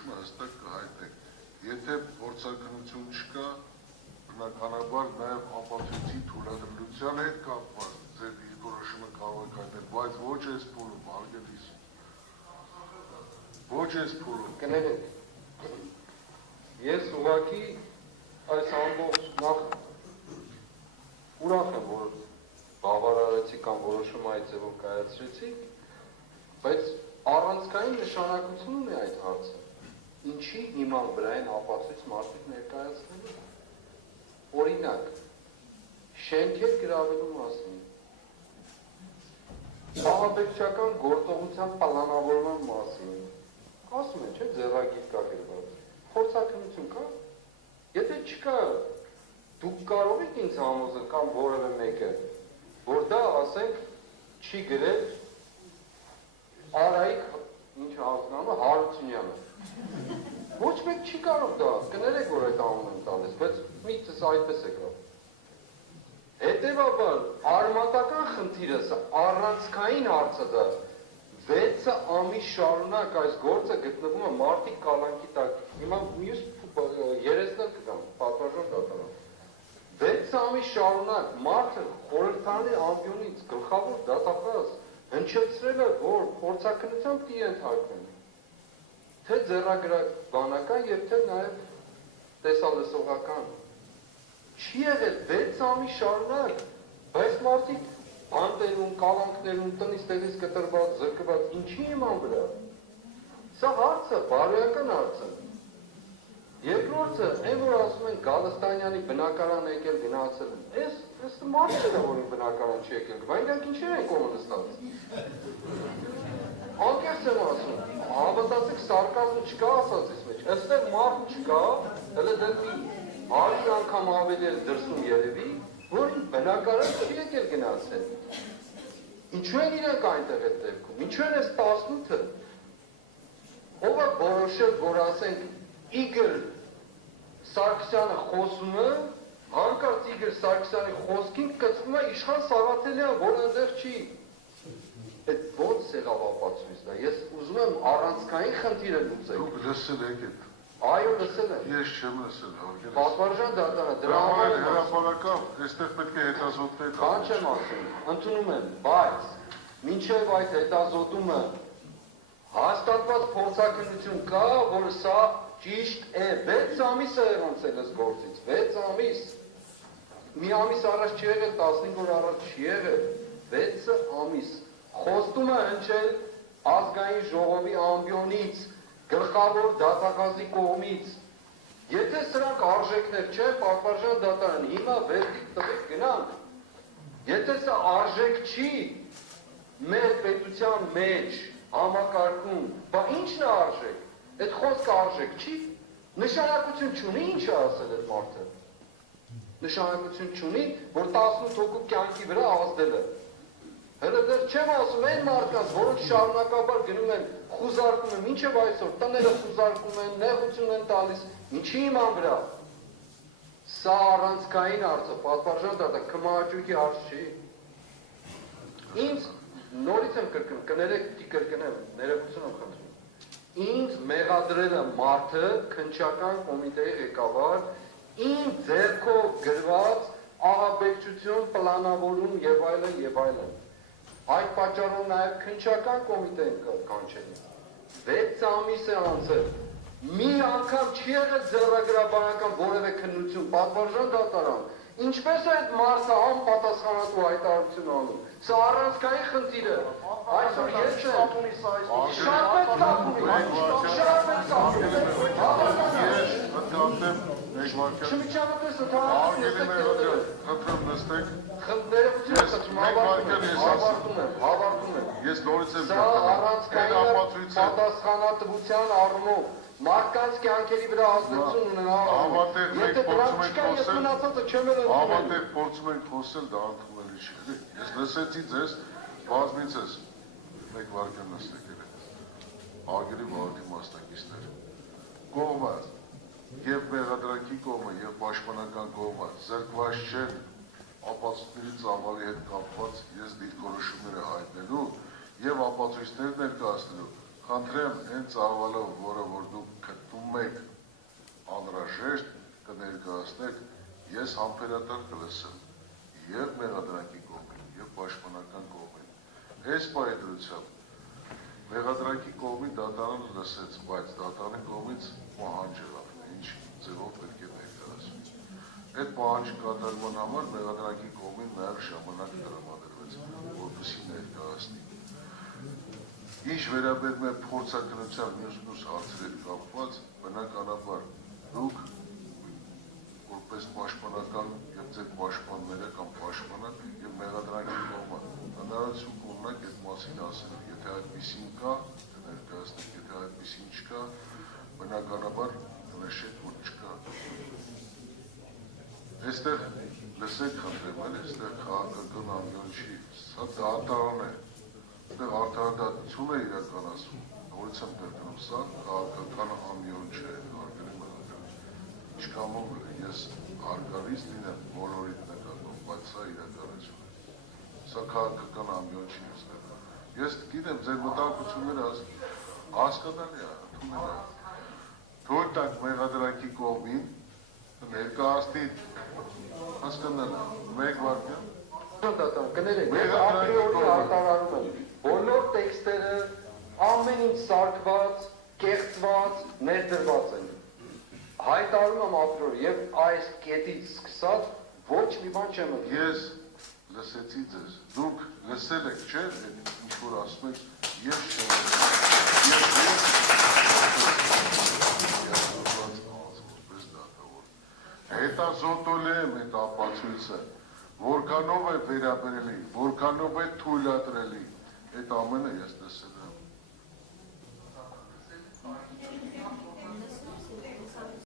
դիրքորոշումը հստակ կհայտնեք։ Եթե փորձաքննություն չկա, բնականաբար նաև ապացույցի թույլատրության հետ կապված ձեր դիրքորոշումը կարող եք հայտնել, բայց ոչ այս փուլում, հարգելիս։ Ոչ այս փուլում։ Կներեք, ես ուղղակի այս ամբողջ նախ ուրախ եմ, որ բավարարեցի կամ որոշում այդ ձևով կայացրեցի, բայց առանցքային նշանակություն ունի այդ հարցը։ Ինչի հիման վրա են ապացույց մարդիկ ներկայացնելու։ Օրինակ, շենքեր գրավելու մասին, ահաբեկչական գործողության պլանավորման մասին, ասում են, չէ, ձեռագիր կա գրված, փորձաքննություն կա, եթե չկա, դուք կարող եք ինձ համոզել կամ որևէ մեկը, որ դա, ասենք, չի գրել Արայիկ, ինչ հասնանը, Հարությունյանը։ Ոչ մեկ չի կարող դա, կներեք, որ այդ անուն եմ տալիս, բայց միտքս այդպես է կա։ Հետևաբար, արմատական խնդիրը, առանցքային հարցը դա, 6 ամիս շարունակ այս գործը գտնվում է մարդիկ կալանքի տակ, հիմա մյուս երեսներ կգան, պատվարժան դատարան։ 6 ամիս շարունակ մարդը խորհրդանի ամբիոնից գլխավոր դատախազ հնչեցրել է, որ փորձաքննության պիտի ենթարկվեն, թե ձեռագրաբանական և թե նաև տեսալսողական։ Չի եղել 6 ամիս շարունակ, բայց մարդիկ բանտերում, կալանքներում, տնից տեղից կտրված, զրկված, ինչի իման վրա։ Սա հարցը, բարոյական հարցը։ Երկրորդը, այն որ ասում են Գալստանյանի բնակարան եկել գնացել են, ես մարդը դա որին բնակարան չի եկել, բայց դրանք ինչեր են կողը նստած։ Անկեղծ եմ ասում, հավատացեք սարկազմը չկա ասածից մեջ, այստեղ մարդ չկա, հələ դեռ 100 անգամ ավելի է դրսում երևի, որին բնակարան չի եկել գնացել։ Ինչու են իրենք այնտեղ այդ դեպքում, ինչու են այս 18-ը։ Ով է որոշել, որ ասենք Իգոր Սարգսյանը խոսում է, հանկարծ Իգոր Սարգսյանի խոսքին կծվում է Իշխան Սաղաթելյան, որ այնտեղ չի։ Այդ ոնց եղավ ապացույցն է, ես ուզում եմ առանցքային խնդիրը լուծել։ Դուք լսել եք այդ։ Այո, լսել եմ։ Ես չեմ լսել, հարգելիս։ Պատվարժան դատարանը, դրա համար հրապարակավ, այստեղ պետք է հետազոտել։ Բան չեմ ասում, ընդունում եմ, բայց մինչև այդ հետազոտումը հաստատված փորձաքննություն կա, որ սա ճիշտ է, 6 ամիս է եղանցել այս գործից, 6 ամիս։ Մի ամիս առաջ չի եղել, 15 օր առաջ չի եղել, 6 ամիս։ Խոստումը հնչել ազգային ժողովի ամբիոնից, գլխավոր դատախազի կողմից։ Եթե սրանք արժեքներ չեն, պատվարժան դատարան, հիմա վերդիկտ տվեք գնանք։ Եթե սա արժեք չի, մեր պետության մեջ համակարգում, բա ի՞նչն է արժեք։ Այդ խոսքը արժեք չի, նշանակություն չունի, ինչ է ասել այդ մարդը։ Նշանակություն չունի, որ 18 հոգու կյանքի վրա ազդել է։ Հələ դեռ չեմ ասում այն մարդկանց, որոնք շարունակաբար գնում են, խուզարկում են, մինչև այսօր տները խուզարկում են, նեղություն են տալիս, ինչի իման վրա։ Սա առանցքային հարցը, պատվարժան դատա, քմահաճույքի հարց չի։ Ինձ նորից եմ կրկնում, կներեք պիտի կրկնեմ, ներողություն եմ խնդրում։ Ինձ մեղադրել է մարդը, քննչական կոմիտեի ղեկավար, ինձ ձեռքով գրված ահաբեկչություն, պլանավորում եւ այլն։ Այդ պատճառով նաև քննչական կոմիտեն կանչել։ 6 ամիս է անցել։ Մի անգամ չի եղել ձեռագրաբանական որևէ քննություն, պատվարժան դատարան։ Ինչպես է այդ մարդը անպատասխանատու հայտարարություն անում։ Սա առանցքային խնդիր է։ Այսօր ես եմ։ Շատ մեծ տապ ունի։ Չմիջամտես ընդհանրապես խնդրում նստեք։ Հավարտում եմ։ Ես նորից եմ Սա առանցքային պատասխանատվության առումով մարդկանց կյանքերի վրա ազդեցություն ունենալու։ Եթե դրանք չկա, ես մնացածը չեմ ելել։ Համատեղ փորձում ենք խոսել, դա ընդունելի չի։ Ես լսեցի ձեզ բազմիցս մեկ վարքան նստեք եք։ Արգելի վարքի մասնակիցներ։ Կողմը եւ մեղադրանքի կողմը եւ պաշտպանական կողմը զրկված չեն ապացույցների ծավալի հետ կապված ես դիրքորոշումները հայտնելու եւ ապացույցներ ներկայացնելու Խնդրեմ, այն ծավալով, որը որ դուք գտնում եք անհրաժեշտ կներկայացնեք, ես համբերատար կլսեմ եւ մեղադրանքի կողմին, եւ պաշտպանական կողմին։ Այս պայմանությամբ մեղադրանքի կողմին դատարանը լսեց, բայց դատարանի կողմից պահանջ եղավ, ինչ ձևով պետք է ներկայացվի։ Այդ պահանջի կատարման համար մեղադրանքի կողմին նաեւ ժամանակ տրամադրվեց, որպեսզի ներկայացնի։ Ինչ վերաբերում է փորձաքննության մյուս հարցերի կապված, բնականաբար դուք որպես պաշտպանական եւ ձեր պաշտպանները կամ պաշտպանան եւ մեղադրանքի կողմը հնարավորություն կունենաք այդ մասին ասել, եթե այդպեսին կա, ներկայացնեք, եթե այդպեսին չկա, բնականաբար նշեք, որ չկա։ Այստեղ լսեք խնդրեմ, այստեղ քաղաքական ամբիոն չի, սա դատարան է, այստեղ արդարադատություն է իրականացվում, նորից եմ կրկնում, սա քաղաքական ամբիոն չէ, հարգելի մեղադրանք, ինչքանով ես հարգալից լինեմ բոլորիդ նկատմամբ, բայց սա իրականություն է, սա քաղաքական ամբիոն չի այստեղ։ Ես գիտեմ, ձեր մտահոգությունները հասկանալի է, թույլ տանք մեղադրանքի կողմին ներկայացնի հասկանալ, մեկ վարդյան։ Կներեք, ես ապրիորի արտարարում եմ, բոլոր տեքստերը ամեն ինչ սարքված, կեղծված, ներդրված են։ Հայտարարում եմ ապրիորի եւ այս կետից սկսած ոչ մի բան չեմ ըդի։ Ես լսեցի ձեզ, դուք լսել եք, չէ՞, ինչ որ ասում եք, ես հետազոտել եմ այդ ապացույցը, որքանով է վերաբերելի, որքանով է թույլատրելի, այդ ամենը ես լսել